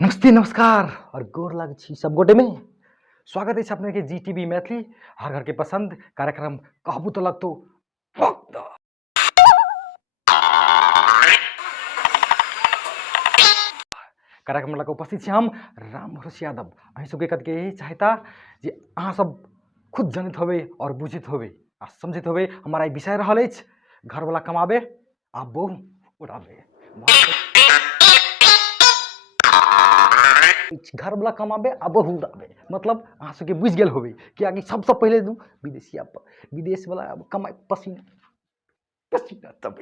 नमस्ते नमस्कार और गोर लाग छी सब गोटे में स्वागत है अपने के जीटीवी मैथिली हर घर के पसंद कार्यक्रम कहबू तो लगतो कार्यक्रम लग उपस्थित छी हम राम भरोसे यादव अहीं सबके कद के यही चाहता जे अहाँ सब खुद जनित होबे और बुझित होबे आ समझित होबे हमारा ई विषय रहल अछि घर वाला कमाबे आ बहू उड़ाबे घर वाला कमाबे आ बहू उड़ाबे मतलब अहाँ सबके बुझ गेल होबे कियाकि सबसे पहले दू विदेशिया विदेश वाला कमाई पसीना पसीना तब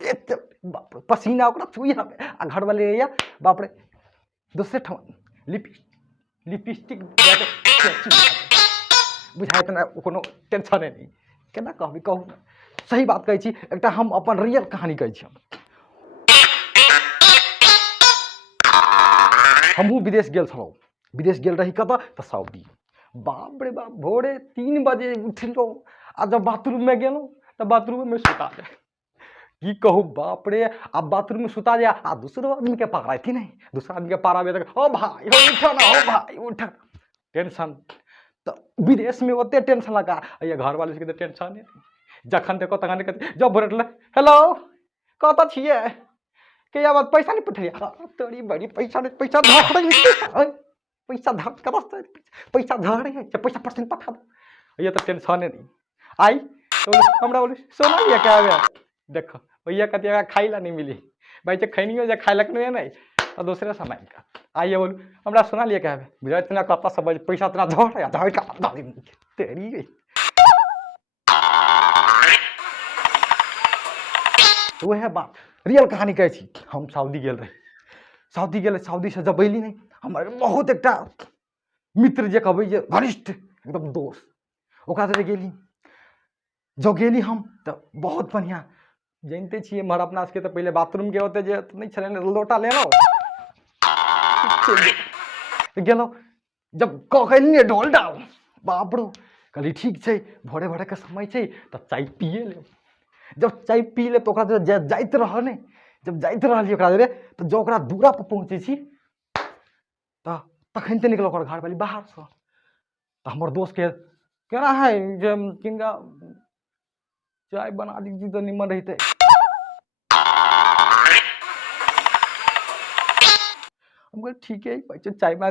बाप रे पसीना ओकरा छुई हबे आ घर वाले या बाप रे दूसरे ठमन लिपस्टिक बुझाए तना कोनो टेंशन नहीं केना कहबी कहू सही बात कहै छी एकटा हम अपन रियल कहानी कहै छी हमहूँ विदेश गेल छलहुँ विदेश गेल रही कतऽ तऽ सऊदी बाप रे बाप भोरे 3 बजे उठलहुँ आ जब बाथरूम में गेलहुँ तऽ बाथरूम में सुता जाए की कहू बाप रे अब बाथरूम में सुता जाए आ दूसरे आदमी के पारा थी नहीं दूसरा आदमी के पारा में तक ओ भाई हो उठा ना हो भाई उठा टेंशन तो विदेश में ओते टेंशन लगा ये घर वाले के टेंशन नहीं जखन देखो तखन कहते जब भोरे हेलो कतऽ छियै के या बात पैसा नहीं पठैया तोरी बड़ी पैसा नहीं पैसा धर पैसा धर कर पैसा धर है पैसा परसेंट पठा दो ये तो टेंशन नहीं आई तो हमरा बोले सोना लिया क्या है देखो भैया कहते खाई ला नहीं मिली भाई जो खैनी जो खाई लक नहीं और दूसरे समय का आइए बोलू हमरा सोना लिया क्या है बुझा इतना कपड़ा सब पैसा इतना धर है धर का तेरी गई तो वह बात रियल कहानी कहे छी हम सऊदी गेल रही सऊदी से जब अली नहीं हमारे बहुत एक मित्र जे कहबै जे घनिष्ठ एकदम दोस्त ओकरा से गेली जो गेली हम तो बहुत बढ़िया जानते छे मर अपना सबके तो पहले बाथरूम के होते जे नहीं छले लोटा ले लो गेलो जब कहली ढोल डाल बाप रो कहली ठीक है भोरे भोरे के समय है तो चाय पिए ले जब चाय पी ले तो जाइत रह ने जब जाइत रही रे तो जो दूरा पर पहुँचे छी तो तखन ते निकल घर वाली बाहर से तो हमारे दोस्त के केना है जे किनका चाय बना दीजिए तो निमन रहते हम कहे ठीक है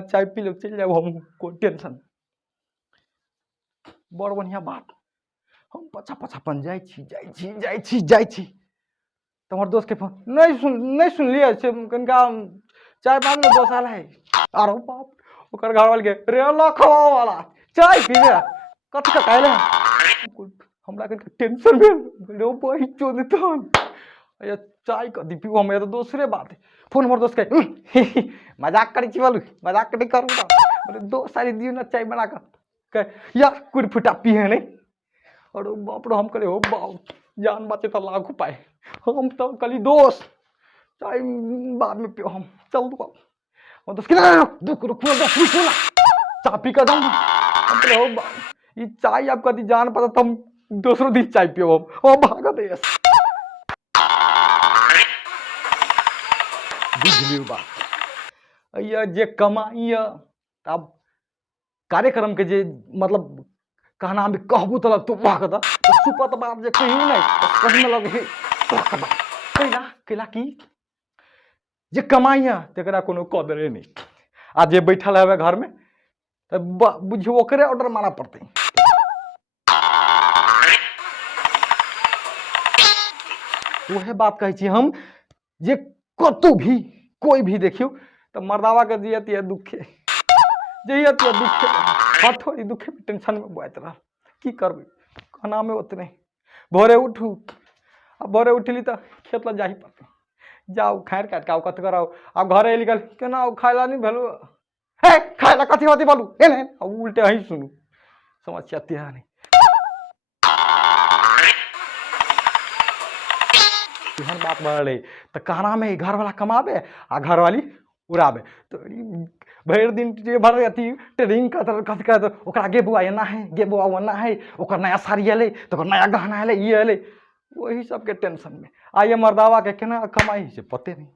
चाय पी लो चल जाए हम कोई टेंशन बड़ बढ़िया बात हम पछा पछापन जाई छी तो हमारे दोस्त के फोन नहीं सुनलिए से कनका चाय मान लो 2 साल है अरे बाप ओकर घर वाले के रे लखवा वाला चाय पीबे कथि का कहले हमरा के टेंशन भेल रे बही चोदतन ये चाय का दी पीऊ हम तो दूसरे बात है फोन हमारे दोस्त के मजाक करी छी बोलू मजाक नहीं करू ना बोले 2 साल दियो ना चाय बना के यार कुछ फुटा पिए नहीं और बाप रे हम करे हो बाप जान बचे तो लाख उपाय हम तो कली दोस्त चाय बाद में पियो हम चल दो हम दोस्त रुक चाय पी कर जाऊंगा हम कहे हो बाप ये चाय आप कभी जान पता तो हम दूसरों दिन चाय पियो हम ओ भागा देस बुझलियो बात ये जे कमाई अब कार्यक्रम के जे मतलब कहना में कहबू तो लगतो भागदा तो सुपत बात जे कही नहीं कहीं में लगे कैला की जे कमाई तेकरा कोनो कदरे नहीं आ जे बैठल है घर में तो बुझियो ओकरे ऑर्डर माना पड़ते वह बात कहे छी हम जे कतौ भी कोई भी देखियो तो मर्दावा के दियत ये दुखे जइयत ये दुखे हथोड़ी दुखे टेंशन में बुआत रह की करबे कहना में उतने भोरे उठू अब भोरे उठली तो खेत ल जाही पड़ते जाओ खैर काट के कत कराओ अब घर एली गल केना खाइला नहीं भेलू हे खाइला कथी होती बोलू एने उल्टे ही सुनू समस्या त्या नहीं हर बात बढ़ रही तो कहना में घर वाला कमाबे आ घर वाली उड़ाबे तो भर दिन भर अथी ट्रेनिंग कर ओकरा गे बुआ एना है गे बुआ ओना है ओकर नया साड़ी एले तो नया गहना एले ये एले वही सबके टेंशन में आइए मर्दावा के केना कमाई से पते नहीं